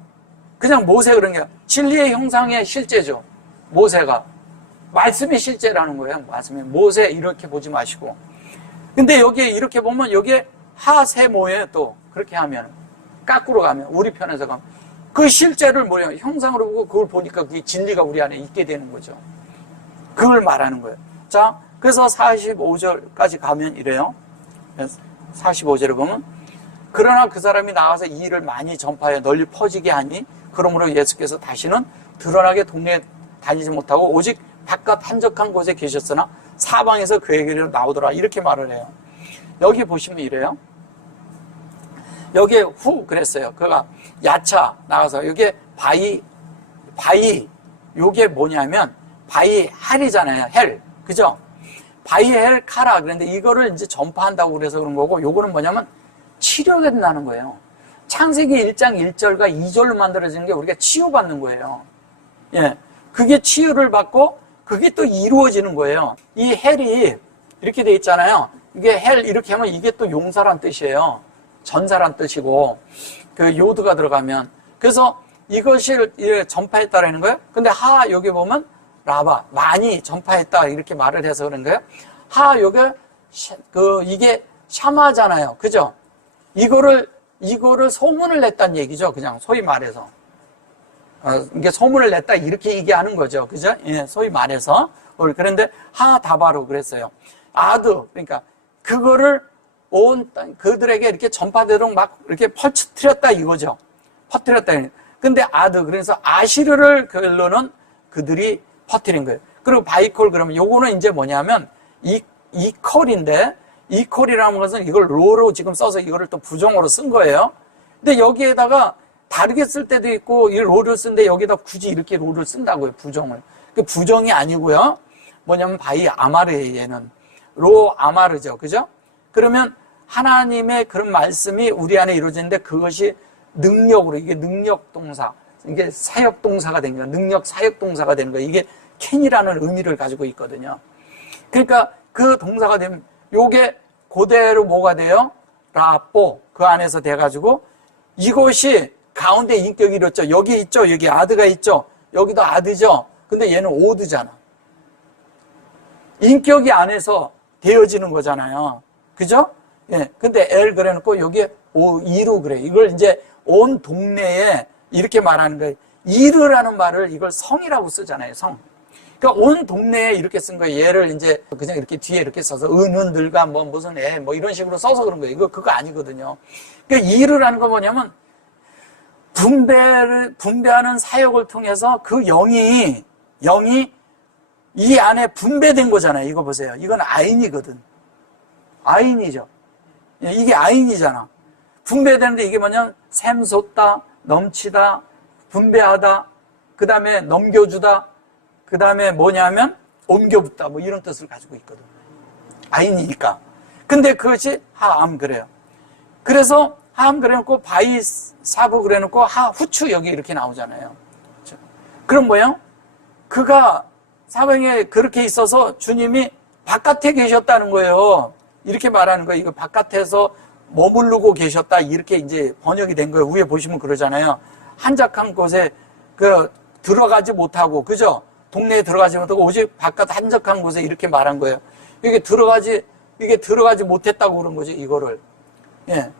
그냥 모세 그런 게 진리의 형상의 실제죠. 모세가 말씀의 실제라는 거예요. 말씀이 모세 이렇게 보지 마시고. 근데 여기에 이렇게 보면 여기에 하세모예요. 또 그렇게 하면 거꾸로 가면 우리 편에서 가면 그 실제를 뭐냐, 형상으로 보고 그걸 보니까 그게 진리가 우리 안에 있게 되는 거죠. 그걸 말하는 거예요. 자, 그래서 45절까지 가면 이래요. 45절에 보면, 그러나 그 사람이 나가서 이 일을 많이 전파하여 널리 퍼지게 하니 그러므로 예수께서 다시는 드러나게 동네에 다니지 못하고 오직 바깥 한적한 곳에 계셨으나 사방에서 그에게로 나오더라, 이렇게 말을 해요. 여기 보시면 이래요. 여기에 후 그랬어요. 그가 야차 나가서, 여기에 바위, 요게 뭐냐면 바위 헬이잖아요. 헬, 그죠? 바위 헬 카라. 그런데 이거를 이제 전파한다고 그래서 그런 거고, 요거는 뭐냐면 치료가 된다는 거예요. 창세기 1장 1절과 2절로 만들어지는 게 우리가 치유받는 거예요. 예. 그게 치유를 받고 그게 또 이루어지는 거예요. 이 헬이 이렇게 돼 있잖아요. 이게 헬 이렇게 하면 이게 또 용사란 뜻이에요. 전사란 뜻이고, 그 요드가 들어가면. 그래서 이것을 전파했다라는 거예요. 근데 하, 여기 보면 라바, 많이 전파했다, 이렇게 말을 해서 그런 거예요. 하, 요게, 이게 샤마잖아요. 그죠? 이거를 소문을 냈다는 얘기죠. 그냥 소위 말해서. 이게 소문을 냈다, 이렇게 얘기하는 거죠. 그죠? 예, 소위 말해서. 그런데 하 다바로 그랬어요. 아드, 그러니까 그거를 온 그들에게 이렇게 전파되도록 막 이렇게 퍼뜨렸다, 이거죠. 퍼뜨렸다. 근데 아드, 그래서 아시르를 결론은 그들이 퍼뜨린 거예요. 그리고 바이콜, 그러면 요거는 이제 뭐냐면 이콜인데, 이콜이라는 것은 이걸 로로 지금 써서 이거를 또 부정어로 쓴 거예요. 근데 여기에다가 다르게 쓸 때도 있고, 이 로를 쓰는데 여기다 굳이 이렇게 로를 쓴다고요, 부정을. 그 부정이 아니고요. 뭐냐면 바이 아마르에, 얘는 로 아마르죠. 그죠? 그러면 하나님의 그런 말씀이 우리 안에 이루어지는데 그것이 능력으로, 이게 능력동사, 이게 사역동사가 된 거예요. 능력 사역동사가 되는 거예요. 이게 캔이라는 의미를 가지고 있거든요. 그러니까 그 동사가 되면 요게 그대로 뭐가 돼요? 라뽀, 그 안에서 돼가지고 이것이 가운데 인격이 이렇죠. 여기 있죠. 여기 아드가 있죠. 여기도 아드죠. 근데 얘는 오드잖아. 인격이 안에서 되어지는 거잖아요. 그죠? 예. 근데 L 그래 놓고 여기에 이루 그래. 이걸 이제 온 동네에 이렇게 말하는 거예요. 이르라는 말을 이걸 성이라고 쓰잖아요. 성. 그러니까 온 동네에 이렇게 쓴 거예요. 얘를 이제 그냥 이렇게 뒤에 이렇게 써서 은은들과 뭐 무슨 애 뭐 이런 식으로 써서 그런 거예요. 그거 아니거든요. 그러니까 이르라는 건 뭐냐면 분배하는 사역을 통해서 그 영이 이 안에 분배된 거잖아요. 이거 보세요. 이건 아인이거든. 아인이죠. 이게 아인이잖아. 분배되는데 이게 뭐냐면 샘솟다, 넘치다, 분배하다, 그 다음에 넘겨주다, 그 다음에 뭐냐면 옮겨붙다, 뭐 이런 뜻을 가지고 있거든. 아인이니까. 근데 그것이 하암 그래요. 그래서 하암 그래놓고 바이 사부 그래놓고 후추 여기 이렇게 나오잖아요. 그렇죠? 그럼 뭐예요? 그가 사방에 그렇게 있어서 주님이 바깥에 계셨다는 거예요. 이렇게 말하는 거예요. 이거 바깥에서 머무르고 계셨다, 이렇게 이제 번역이 된 거예요. 위에 보시면 그러잖아요. 한적한 곳에 들어가지 못하고, 그죠? 동네에 들어가지 못하고 오직 바깥 한적한 곳에 이렇게 말한 거예요. 이게 들어가지 못했다고 그런 거죠, 이거를. 예.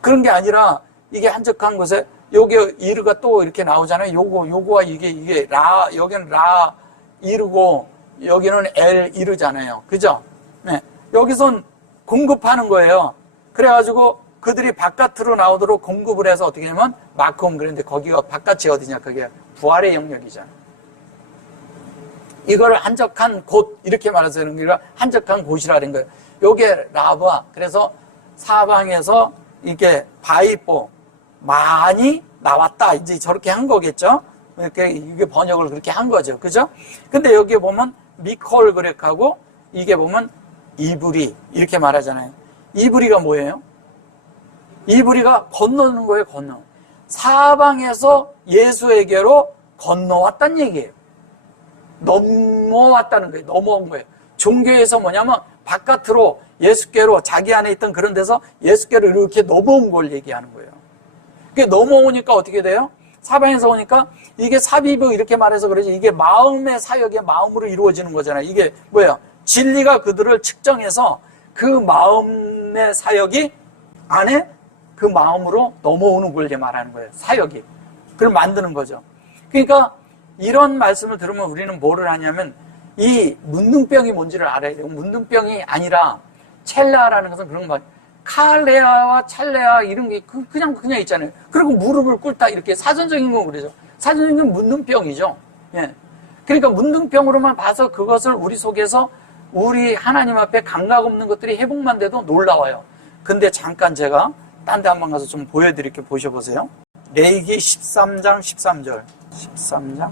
그런 게 아니라 이게 한적한 곳에 여기 이르가 또 이렇게 나오잖아요. 요거와 이게 여기는 라 이르고 여기는 엘 이르잖아요. 그죠? 네. 여기선 공급하는 거예요. 그래가지고 그들이 바깥으로 나오도록 공급을 해서 어떻게 하면 마콤, 그런데 거기가 바깥이 어디냐? 그게 부활의 영역이잖아요. 이걸 한적한 곳, 이렇게 말해서 하는 게 한적한 곳이라는 거예요. 요게 라바. 그래서 사방에서 이게 바이뽀, 많이 나왔다, 이제 저렇게 한 거겠죠? 이게 번역을 그렇게 한 거죠. 그죠? 근데 여기에 보면 미콜 그렉하고 이게 보면 이브리, 이렇게 말하잖아요. 이브리가 뭐예요? 이브리가 건너는 거예요, 건너. 사방에서 예수에게로 건너왔다는 얘기예요. 넘어왔다는 거예요. 넘어온 거예요. 종교에서 뭐냐면 바깥으로 예수께로, 자기 안에 있던 그런 데서 예수께로 이렇게 넘어온 걸 얘기하는 거예요. 그게 넘어오니까 어떻게 돼요? 사방에서 오니까 이게 사비브, 이렇게 말해서 그러지, 이게 마음의 사역이 마음으로 이루어지는 거잖아요. 이게 뭐예요? 진리가 그들을 측정해서 그 마음의 사역이 안에 그 마음으로 넘어오는 걸 이제 말하는 거예요. 사역이. 그걸 만드는 거죠. 그러니까 이런 말씀을 들으면 우리는 뭐를 하냐면 이 문둥병이 뭔지를 알아야 돼요. 문둥병이 아니라 첼레아라는 것은 그런 거 칼레아와 찰레아 이런 게 그냥 있잖아요. 그리고 무릎을 꿇다 이렇게 사전적인 건 그러죠. 사전적인 건 문둥병이죠. 예. 그러니까 문둥병으로만 봐서 그것을 우리 속에서 우리 하나님 앞에 감각 없는 것들이 회복만 돼도 놀라워요. 근데 잠깐 제가 딴 데 한번 가서 좀 보여드릴게요. 보셔보세요. 레위기 13장 13절 13장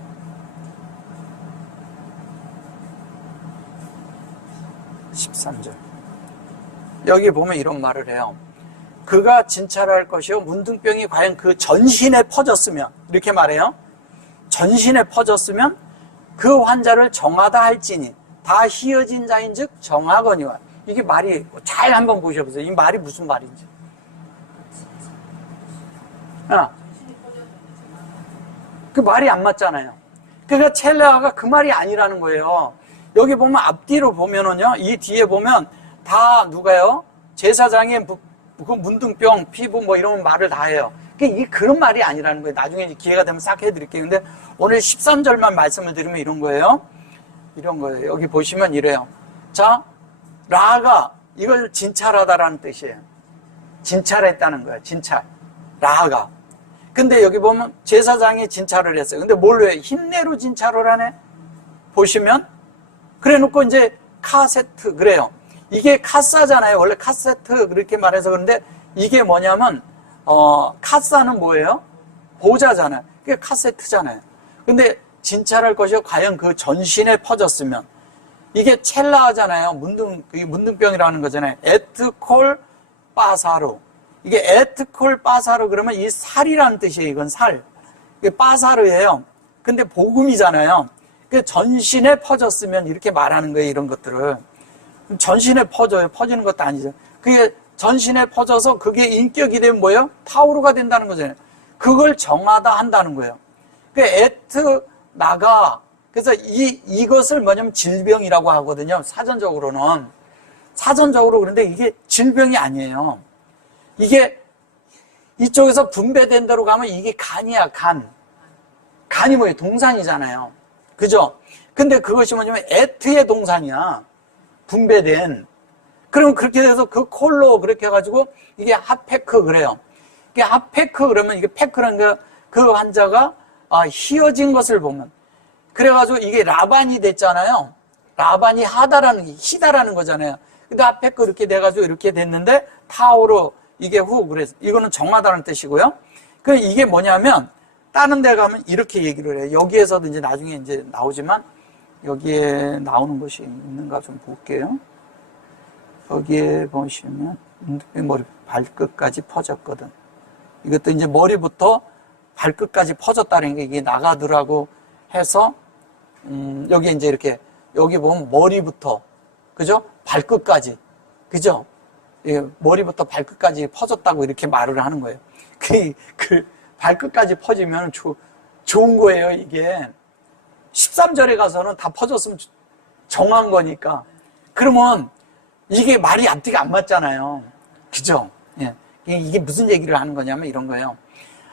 13절 여기 보면 이런 말을 해요. 그가 진찰할 것이요 문둥병이 과연 그 전신에 퍼졌으면 이렇게 말해요. 전신에 퍼졌으면 그 환자를 정하다 할지니 다 희어진 자인즉 정하거니와. 이게 말이 잘 한번 보셔보세요. 이 말이 무슨 말인지. 그 말이 안 맞잖아요. 그러니까 첼레아가 그 말이 아니라는 거예요. 여기 보면 앞뒤로 보면은요, 이 뒤에 보면 다 누가요? 제사장의 그 문둥병, 피부 뭐 이런 말을 다 해요. 이게 그런 말이 아니라는 거예요. 나중에 기회가 되면 싹 해드릴게요. 근데 오늘 13절만 말씀을 드리면 이런 거예요. 이런 거예요. 여기 보시면 이래요. 자, 라가 이걸 진찰하다라는 뜻이에요. 진찰했다는 거예요. 진찰. 라가. 근데 여기 보면 제사장이 진찰을 했어요. 근데 뭘로 해? 흰내로 진찰을 하네? 보시면 그래 놓고 이제 카세트 그래요. 이게 카사잖아요. 원래 카세트 그렇게 말해서 그런데 이게 뭐냐면 카사는 뭐예요? 보자잖아요. 그게 카세트잖아요. 근데 진찰할 것이 과연 그 전신에 퍼졌으면 이게 첼라잖아요. 문둥병이라는 거잖아요. 에트콜 빠사로. 이게 에트콜 빠사로 그러면 이 살이라는 뜻이에요. 이건 살. 이게 빠사르예요. 근데 복음이잖아요. 그 전신에 퍼졌으면 이렇게 말하는 거예요. 이런 것들을. 전신에 퍼져요. 퍼지는 것도 아니죠. 그게 전신에 퍼져서 그게 인격이 되면 뭐예요? 타오르가 된다는 거잖아요. 그걸 정하다 한다는 거예요. 그 나가 그래서 이것을 뭐냐면 질병이라고 하거든요. 사전적으로는. 사전적으로 그런데 이게 질병이 아니에요. 이게 이쪽에서 분배된 대로 가면 이게 간이야, 간. 간이 뭐예요? 동산이잖아요. 그죠? 근데 그것이 뭐냐면 에트의 동산이야. 분배된. 그럼 그렇게 돼서 그 콜로 그렇게 해가지고 이게 핫페크 그래요. 이게 핫페크 그러면 이게 페크라는 그 환자가 희어진 것을 보면. 그래가지고 이게 라반이 됐잖아요. 라반이 희다라는 거잖아요. 근데 핫페크 이렇게 돼가지고 이렇게 됐는데 타오로 이게 그래서 이거는 정하다는 뜻이고요. 그 이게 뭐냐면 다른 데 가면 이렇게 얘기를 해요. 여기에서도 이제 나중에 이제 나오지만 여기에 나오는 것이 있는가 좀 볼게요. 여기에 보시면 머리 발끝까지 퍼졌거든. 이것도 이제 머리부터 발끝까지 퍼졌다는 게 이게 나가더라고 해서 여기 이제 이렇게 여기 보면 머리부터 그죠? 발끝까지 그죠? 머리부터 발끝까지 퍼졌다고 이렇게 말을 하는 거예요. 그 발끝까지 퍼지면 좋은 거예요, 이게. 13절에 가서는 다 퍼졌으면 정한 거니까. 그러면 이게 말이 앞뒤가 안 맞잖아요. 그죠? 예. 이게 무슨 얘기를 하는 거냐면 이런 거예요.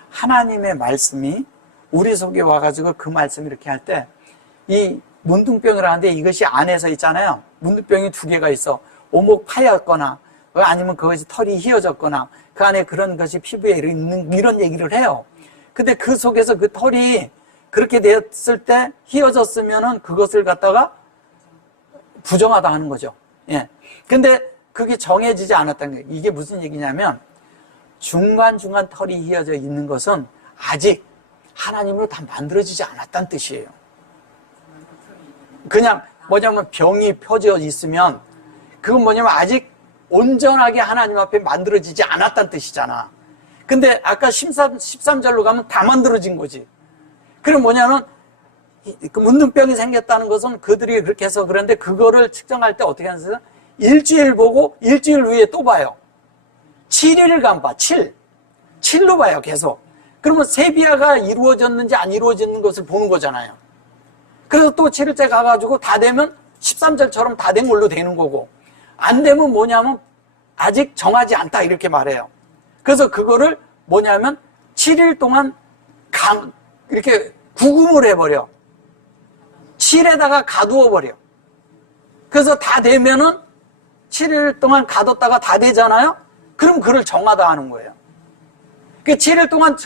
하나님의 말씀이 우리 속에 와가지고 그 말씀을 이렇게 할 때 이 문둥병을 하는데 이것이 안에서 있잖아요. 문둥병이 2개가 있어. 오목 파였거나 아니면 그것이 털이 휘어졌거나 그 안에 그런 것이 피부에 있는 이런 얘기를 해요. 근데 그 속에서 그 털이 그렇게 되었을 때 휘어졌으면은 그것을 갖다가 부정하다 하는 거죠. 예. 근데 그게 정해지지 않았다는 거예요. 이게 무슨 얘기냐면 중간중간 털이 휘어져 있는 것은 아직 하나님으로 다 만들어지지 않았다는 뜻이에요. 그냥 뭐냐면 병이 펴져 있으면 그건 뭐냐면 아직 온전하게 하나님 앞에 만들어지지 않았다는 뜻이잖아. 근데 아까 13절로 가면 다 만들어진 거지. 그럼 뭐냐면 그 문둥병이 생겼다는 것은 그들이 그렇게 해서 그런데 그거를 측정할 때 어떻게 하는지 일주일 보고 일주일 후에 또 봐요. 7일간 봐. 7로 봐요. 계속. 그러면 세비야가 이루어졌는지 안 이루어지는 것을 보는 거잖아요. 그래서 또 7일째 가가지고 다 되면 13절처럼 다 된 걸로 되는 거고 안 되면 뭐냐면 아직 정하지 않다 이렇게 말해요. 그래서 그거를 뭐냐면 7일 동안 이렇게 구금을 해버려. 칠에다가 가두어버려. 그래서 다 되면은 7일 동안 가뒀다가 다 되잖아요? 그럼 그를 정하다 하는 거예요. 그 7일 동안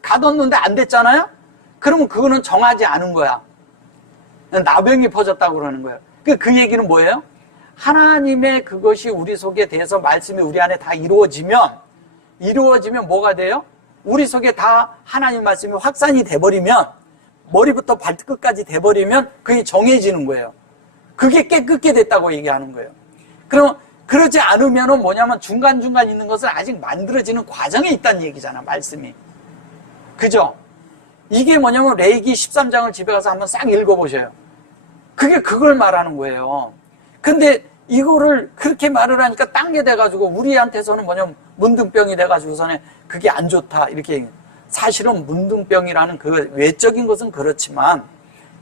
가뒀는데 안 됐잖아요? 그러면 그거는 정하지 않은 거야. 나병이 퍼졌다고 그러는 거예요. 그 얘기는 뭐예요? 하나님의 그것이 우리 속에 대해서 말씀이 우리 안에 다 이루어지면 뭐가 돼요? 우리 속에 다 하나님 말씀이 확산이 돼버리면, 머리부터 발끝까지 돼버리면 그게 정해지는 거예요. 그게 깨끗게 됐다고 얘기하는 거예요. 그럼 그러지 않으면은 뭐냐면 중간중간 있는 것은 아직 만들어지는 과정에 있다는 얘기잖아, 말씀이. 그죠? 이게 뭐냐면 레위기 13장을 집에 가서 한번 싹 읽어보셔요. 그게 그걸 말하는 거예요. 근데 이거를 그렇게 말을 하니까 딴 게 돼가지고 우리한테서는 뭐냐면 문둥병이 돼가지고서는 그게 안 좋다 이렇게. 사실은 문둥병이라는 그 외적인 것은 그렇지만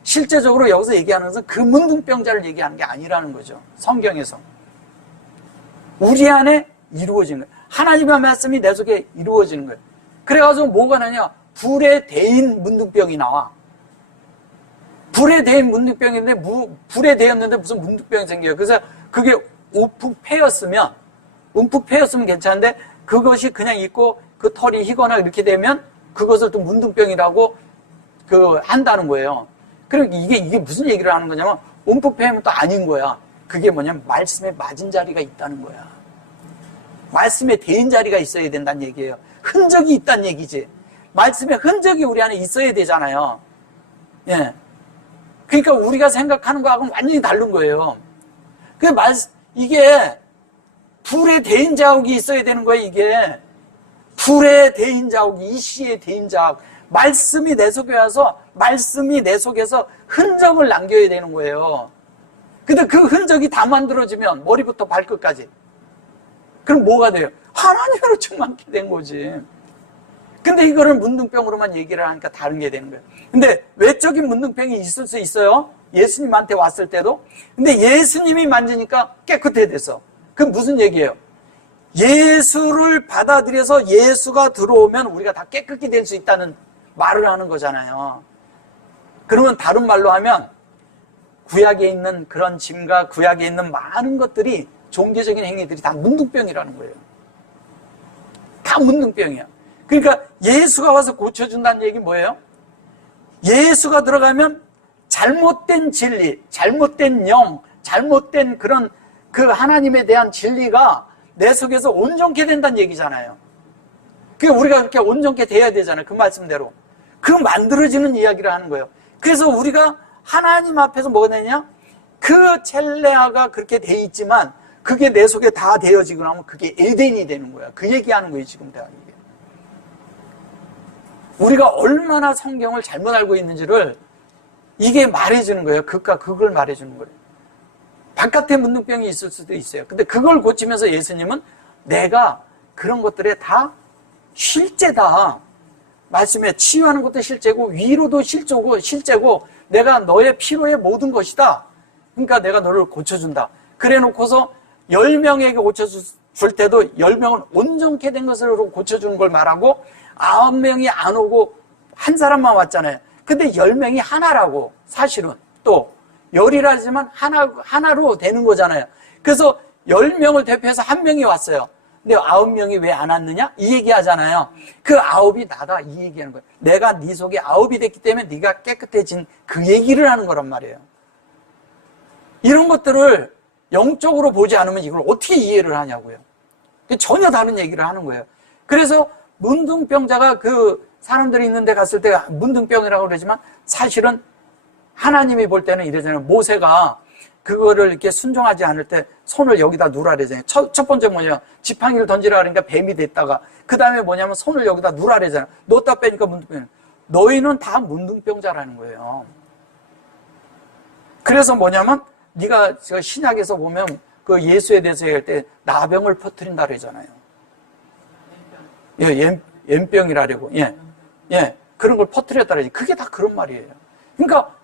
실제적으로 여기서 얘기하는 것은 그 문둥병자를 얘기하는 게 아니라는 거죠. 성경에서 우리 안에 이루어지는 거예요. 하나님의 말씀이 내 속에 이루어지는 거예요. 그래가지고 뭐가 나냐, 불에 데인 문둥병이 나와. 불에 데인 문둥병인데 불에 데였는데 무슨 문둥병이 생겨요. 그래서 그게 움푹 패였으면 괜찮은데 그것이 그냥 있고 그 털이 희거나 이렇게 되면 그것을 또 문둥병이라고 한다는 거예요. 그럼 이게 무슨 얘기를 하는 거냐면 움푹 패면 또 아닌 거야. 그게 뭐냐면 말씀에 맞은 자리가 있다는 거야. 말씀에 대인 자리가 있어야 된다는 얘기예요. 흔적이 있다는 얘기지. 말씀에 흔적이 우리 안에 있어야 되잖아요. 예. 그러니까 우리가 생각하는 거하고는 완전히 다른 거예요. 이게 불에 대인 자국이 있어야 되는 거예요, 이게. 불에 대인 자국, 이시에 대인 자국. 말씀이 내 속에 와서, 말씀이 내 속에서 흔적을 남겨야 되는 거예요. 근데 그 흔적이 다 만들어지면, 머리부터 발끝까지. 그럼 뭐가 돼요? 하나님으로 충만케 된 거지. 근데 이거를 문둥병으로만 얘기를 하니까 다른 게 되는 거예요. 근데 외적인 문둥병이 있을 수 있어요. 예수님한테 왔을 때도. 근데 예수님이 만지니까 깨끗해졌어. 그럼 무슨 얘기예요? 예수를 받아들여서 예수가 들어오면 우리가 다 깨끗게 될 수 있다는 말을 하는 거잖아요. 그러면 다른 말로 하면 구약에 있는 그런 짐과 구약에 있는 많은 것들이, 종교적인 행위들이 다 문둥병이라는 거예요. 다 문둥병이야. 그러니까 예수가 와서 고쳐준다는 얘기 뭐예요? 예수가 들어가면 잘못된 진리, 잘못된 영, 잘못된 그런 그 하나님에 대한 진리가 내 속에서 온전케 된다는 얘기잖아요. 그러니까 우리가 그렇게 온전케 돼야 되잖아요. 그 말씀대로. 그 만들어지는 이야기를 하는 거예요. 그래서 우리가 하나님 앞에서 뭐가 되냐? 그 첼레아가 그렇게 돼 있지만 그게 내 속에 다 되어지고 나면 그게 에덴이 되는 거야. 그 얘기하는 거예요, 지금 내가 이게. 우리가 얼마나 성경을 잘못 알고 있는지를 이게 말해주는 거예요. 극과 극을 말해주는 거예요. 바깥에 문둥병이 있을 수도 있어요. 근데 그걸 고치면서 예수님은 내가 그런 것들에 다 실제다. 말씀에 치유하는 것도 실제고 위로도 실제고 내가 너의 피로의 모든 것이다. 그러니까 내가 너를 고쳐준다. 그래 놓고서 10명에게 고쳐줄 때도 10명은 온전케 된 것으로 고쳐주는 걸 말하고 9명이 안 오고 한 사람만 왔잖아요. 근데 10명이 하나라고. 사실은 또 열이라지만 하나로 되는 거잖아요. 그래서 10명을 대표해서 한 명이 왔어요. 근데 9명이 왜 안 왔느냐? 이 얘기 하잖아요. 그 9이 나다, 이 얘기하는 거예요. 내가 네 속에 9이 됐기 때문에 네가 깨끗해진 그 얘기를 하는 거란 말이에요. 이런 것들을 영적으로 보지 않으면 이걸 어떻게 이해를 하냐고요. 전혀 다른 얘기를 하는 거예요. 그래서 문둥병자가 그 사람들이 있는 데 갔을 때 문둥병이라고 그러지만 사실은 하나님이 볼 때는 이러잖아요. 모세가 그거를 이렇게 순종하지 않을 때 손을 여기다 놓으라 그러잖아요. 첫 번째 뭐냐, 지팡이를 던지라 그러니까 뱀이 됐다가 그 다음에 뭐냐면 손을 여기다 놓으라 그러잖아요. 놓다 빼니까 문둥병. 너희는 다 문둥병자라는 거예요. 그래서 뭐냐면 네가 신약에서 보면 그 예수에 대해서 얘기할 때 나병을 퍼뜨린다 그러잖아요. 예, 옌병이라고. 예, 그런 걸 퍼뜨렸다 그러지. 그게 다 그런 말이에요. 그러니까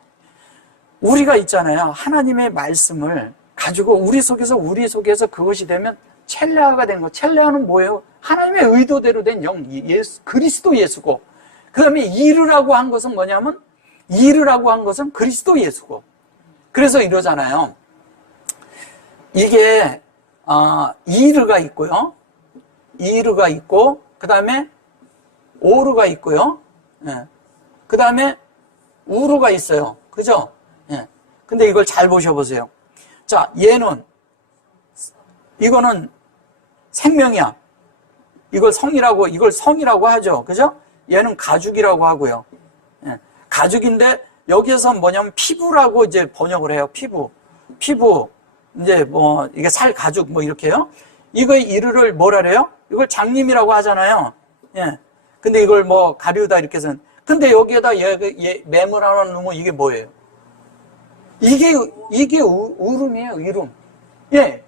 우리가 있잖아요. 하나님의 말씀을 가지고 우리 속에서 그것이 되면 첼레아가 된 거. 첼레아는 뭐예요? 하나님의 의도대로 된 영, 그리스도 예수고 그 다음에 이르라고 한 것은 뭐냐면, 이르라고 한 것은 그리스도 예수고. 그래서 이러잖아요. 이게, 이르가 있고요. 이르가 있고, 그 다음에 오르가 있고요. 예. 그 다음에 우르가 있어요. 그죠? 예. 근데 이걸 잘 보셔보세요. 자, 얘는, 이거는 생명이야. 이걸 성이라고, 이걸 성이라고 하죠. 그죠? 얘는 가죽이라고 하고요. 예. 가죽인데, 여기에서 뭐냐면 피부라고 이제 번역을 해요. 피부. 이제 뭐, 이게 살 가죽 뭐 이렇게요. 이거의 이르를 뭐라 그래요? 이걸 장님이라고 하잖아요. 예. 근데 이걸 뭐 가리우다 이렇게 해서. 근데 여기에다 얘 매물 하나 넣으면 이게 뭐예요? 이게 우름이에요, 이름. 예.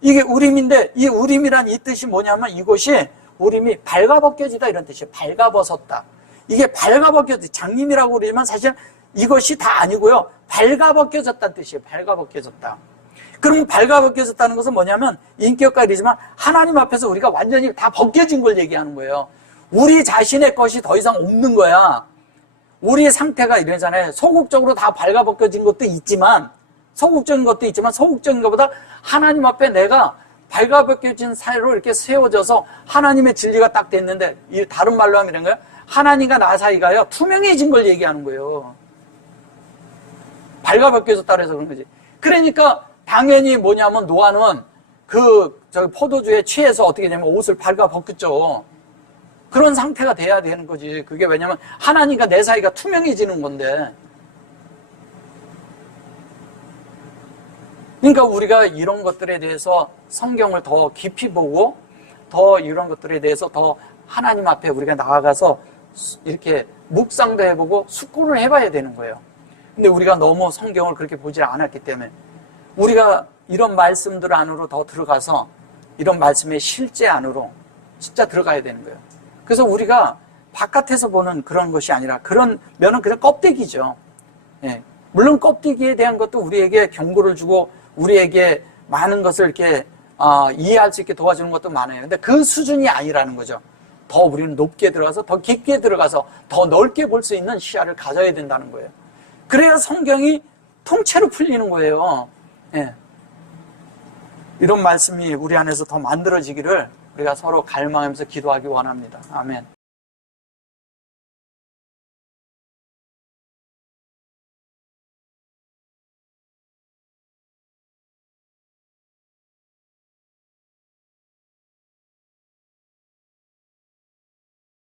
이게 우림인데, 이 우림이란 이 뜻이 뭐냐면 이것이 우림이 발가벗겨지다 이런 뜻이에요. 발가벗었다. 이게 발가벗겨지, 장님이라고 그러지만 사실 이것이 다 아니고요. 발가벗겨졌다는 뜻이에요. 발가벗겨졌다. 그럼 발가벗겨졌다는 것은 뭐냐면 인격과이지만 하나님 앞에서 우리가 완전히 다 벗겨진 걸 얘기하는 거예요. 우리 자신의 것이 더 이상 없는 거야. 우리의 상태가 이러잖아요. 소극적으로 다 발가벗겨진 것도 있지만, 소극적인 것보다 하나님 앞에 내가 발가벗겨진 사이로 이렇게 세워져서 하나님의 진리가 딱 됐는데, 이 다른 말로 하면 이런 거예요. 하나님과 나 사이가요, 투명해진 걸 얘기하는 거예요. 발가벗겨졌다 그래서 그런 거지. 그러니까 당연히 뭐냐면 노아는 포도주에 취해서 어떻게 되냐면 옷을 발가벗겼죠. 그런 상태가 돼야 되는 거지. 그게 왜냐면 하나님과 내 사이가 투명해지는 건데. 그러니까 우리가 이런 것들에 대해서 성경을 더 깊이 보고 더 이런 것들에 대해서 더 하나님 앞에 우리가 나아가서 이렇게 묵상도 해보고 숙고를 해봐야 되는 거예요. 근데 우리가 너무 성경을 그렇게 보지 않았기 때문에 우리가 이런 말씀들 안으로 더 들어가서 이런 말씀의 실제 안으로 진짜 들어가야 되는 거예요. 그래서 우리가 바깥에서 보는 그런 것이 아니라 그런 면은 그냥 껍데기죠. 예. 물론 껍데기에 대한 것도 우리에게 경고를 주고 우리에게 많은 것을 이렇게 이해할 수 있게 도와주는 것도 많아요. 근데 그 수준이 아니라는 거죠. 더 우리는 높게 들어가서 더 깊게 들어가서 더 넓게 볼 수 있는 시야를 가져야 된다는 거예요. 그래야 성경이 통째로 풀리는 거예요. 예. 이런 말씀이 우리 안에서 더 만들어지기를 우리가 서로 갈망하면서 기도하기 원합니다. 아멘.